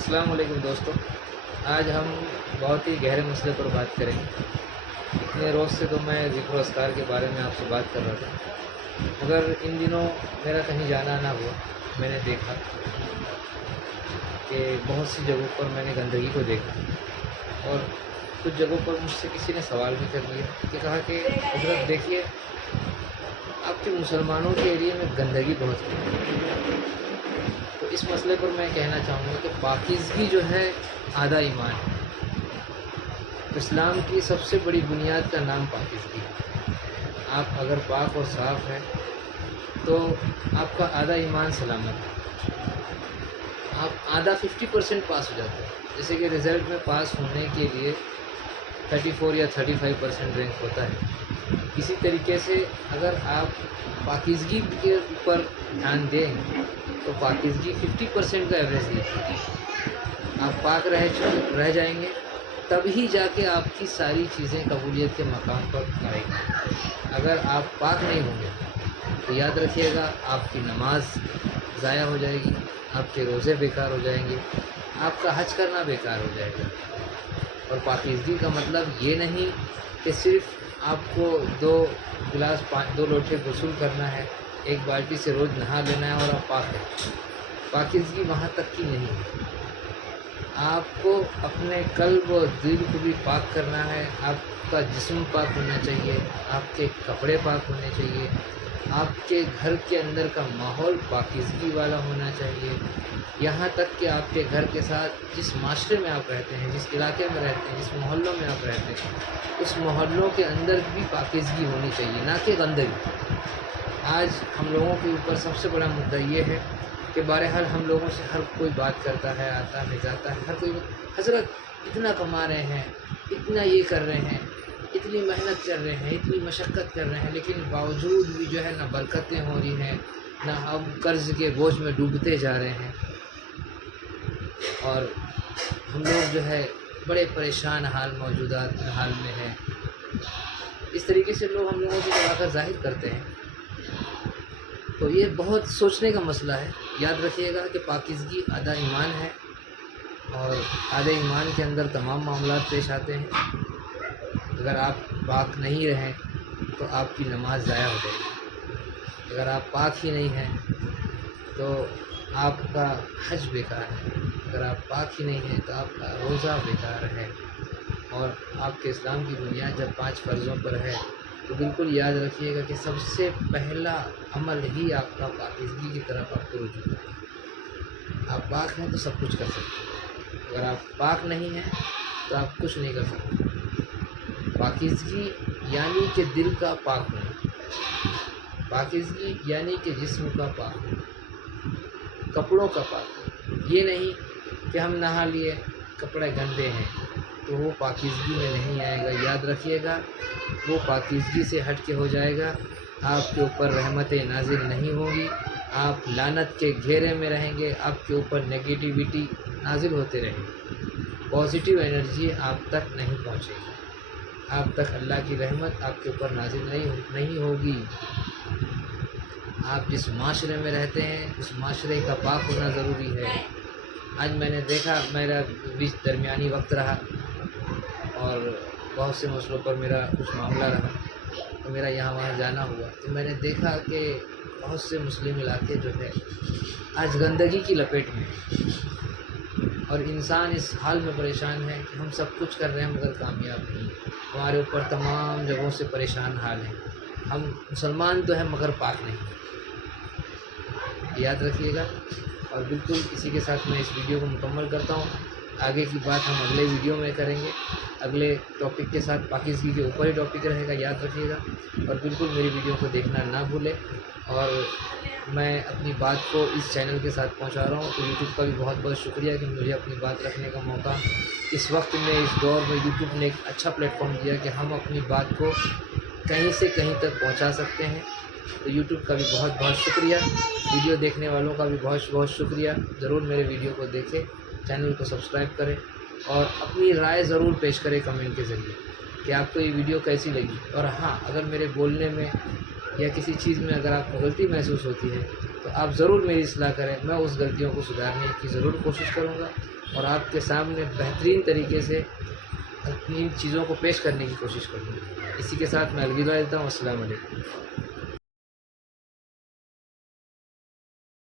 अस्सलाम वालेकुम दोस्तों। आज हम बहुत ही गहरे मसले पर बात करेंगे। इतने रोज़ से तो मैं ज़िक्र अस्कार के बारे में आपसे बात कर रहा था, मगर इन दिनों मेरा कहीं जाना ना हुआ। मैंने देखा कि बहुत सी जगहों पर मैंने गंदगी को देखा और कुछ जगहों पर मुझसे किसी ने सवाल भी कर लिया कि कहा कि हज़रत देखिए, आपके मुसलमानों के एरिया में गंदगी बहुत है। तो इस मसले पर मैं कहना चाहूँगा कि पाकीज़गी जो है आधा ईमान है। इस्लाम की सबसे बड़ी बुनियाद का नाम पाकीज़गी है। आप अगर पाक और साफ़ हैं तो आपका आधा ईमान सलामत है। आप आधा 50% पास हो जाते हैं। जैसे कि रिज़ल्ट में पास होने के लिए 34 या 35% रैंक होता है। इसी तरीके से अगर आप पाकीज़गी के ऊपर ध्यान दें तो पाकीज़गी 50% का एवरेज देती है। आप पाक रह जाएंगे तभी जाके आपकी सारी चीज़ें कबूलियत के मकाम पर आएगी। अगर आप पाक नहीं होंगे तो याद रखिएगा, आपकी नमाज ज़ाया हो जाएगी, आपके रोज़े बेकार हो जाएंगे, आपका हज करना बेकार हो जाएगा। और पाकीज़गी का मतलब ये नहीं कि सिर्फ़ आपको 2 लोटे गुस्ल करना है, एक बाल्टी से रोज़ नहा लेना है और आप पाक हैं। पाकीज़गी वहाँ तक की नहीं है। आपको अपने क़ल्ब और दिल को भी पाक करना है। आपका जिस्म पाक होना चाहिए, आपके कपड़े पाक होने चाहिए, आपके घर के अंदर का माहौल पाकीज़गी वाला होना चाहिए। यहाँ तक कि आपके घर के साथ जिस माशरे में आप रहते हैं, जिस इलाके में रहते हैं, जिस मोहल्लों में आप रहते हैं, उस मोहल्लों के अंदर भी पाकीज़गी होनी चाहिए, ना कि गंदगी। आज हम लोगों के ऊपर सबसे बड़ा मुद्दा ये है कि बहरहाल हम लोगों से हर कोई बात करता है, आता है, जाता है, हर कोई हज़रत इतना कमा रहे हैं, इतना ये कर रहे हैं, इतनी मेहनत कर रहे हैं, इतनी मशक्क़त कर रहे हैं, लेकिन बावजूद भी जो है ना बरकतें हो रही हैं, ना हम कर्ज़ के बोझ में डूबते जा रहे हैं। और हम लोग जो है बड़े परेशान मौजूदा हाल में हैं। इस तरीके से लोग हम लोगों से जब आकर ज़ाहिर करते हैं तो ये बहुत सोचने का मसला है। याद रखिएगा कि पाकीज़गी आधा ईमान है और आधे ईमान के अंदर तमाम मामलात पेश आते हैं। अगर आप पाक नहीं रहें तो आपकी नमाज ज़ाया हो जाएगी। अगर आप पाक ही नहीं हैं तो आपका हज बेकार है। अगर आप पाक ही नहीं हैं तो आपका रोज़ा बेकार है। और आपके इस्लाम की बुनियाद जब 5 फ़र्ज़ों पर है तो बिल्कुल याद रखिएगा कि सबसे पहला अमल ही आपका पाकीज़गी की तरफ आपको रुजू है। आप पाक हैं तो सब कुछ कर सकते हैं। अगर आप पाक नहीं हैं तो आप कुछ नहीं कर सकते। पाकीज़गी यानी कि दिल का पाक होना, पाकीज़गी यानी कि जिस्म का पाक होना, कपड़ों का पाक होना। ये नहीं कि हम नहा लिए, कपड़े गंदे हैं तो वो पाकीज़गी में नहीं आएगा। याद रखिएगा, वो पाकीज़गी से हट के हो जाएगा। आपके ऊपर रहमतें नाज़िल नहीं होंगी, आप लानत के घेरे में रहेंगे, आपके ऊपर नेगेटिविटी नाज़िल होते रहेंगे, पॉजिटिव एनर्जी आप तक नहीं पहुँचेगी, आप तक अल्लाह की रहमत आपके ऊपर नाज़िल नहीं होगी। आप जिस माशरे में रहते हैं उस माशरे का पाक होना ज़रूरी है। आज मैंने देखा, मेरा बीच दरमियानी वक्त रहा और बहुत से मसलों पर मेरा कुछ मामला रहा तो मेरा यहाँ वहाँ जाना हुआ, तो मैंने देखा कि बहुत से मुस्लिम इलाके जो है आज गंदगी की लपेट में है और इंसान इस हाल में परेशान है कि हम सब कुछ कर रहे हैं मगर कामयाब नहीं। हमारे ऊपर तमाम जगहों से परेशान हाल है। हम मुसलमान तो हैं मगर पाक नहीं। याद रखिएगा। और बिल्कुल इसी के साथ मैं इस वीडियो को मुकम्मल करता हूँ। आगे की बात हम अगले वीडियो में करेंगे, अगले टॉपिक के साथ। पाकीज़गी के ऊपर ही टॉपिक रहेगा, याद रखिएगा। और बिल्कुल मेरी वीडियो को देखना ना भूलें। और मैं अपनी बात को इस चैनल के साथ पहुंचा रहा हूं तो यूट्यूब का भी बहुत बहुत शुक्रिया कि मुझे अपनी बात रखने का मौका इस वक्त में, इस दौर में यूट्यूब ने एक अच्छा प्लेटफॉर्म दिया कि हम अपनी बात को कहीं से कहीं तक पहुँचा सकते हैं। तो यूट्यूब का भी बहुत बहुत शुक्रिया, वीडियो देखने वालों का भी बहुत बहुत शुक्रिया। ज़रूर मेरे वीडियो को देखें, चैनल को सब्सक्राइब करें और अपनी राय ज़रूर पेश करें कमेंट के ज़रिए कि आपको ये वीडियो कैसी लगी। और हाँ, अगर मेरे बोलने में या किसी चीज़ में अगर आपको गलती महसूस होती है तो आप ज़रूर मेरी इस्लाह करें। मैं उस गलतियों को सुधारने की ज़रूर कोशिश करूँगा। اور آپ کے سامنے بہترین طریقے سے اپنی چیزوں کو پیش کرنے کی کوشش کروں گا. اسی کے ساتھ میں الوداع دیتا ہوں. السلام علیکم.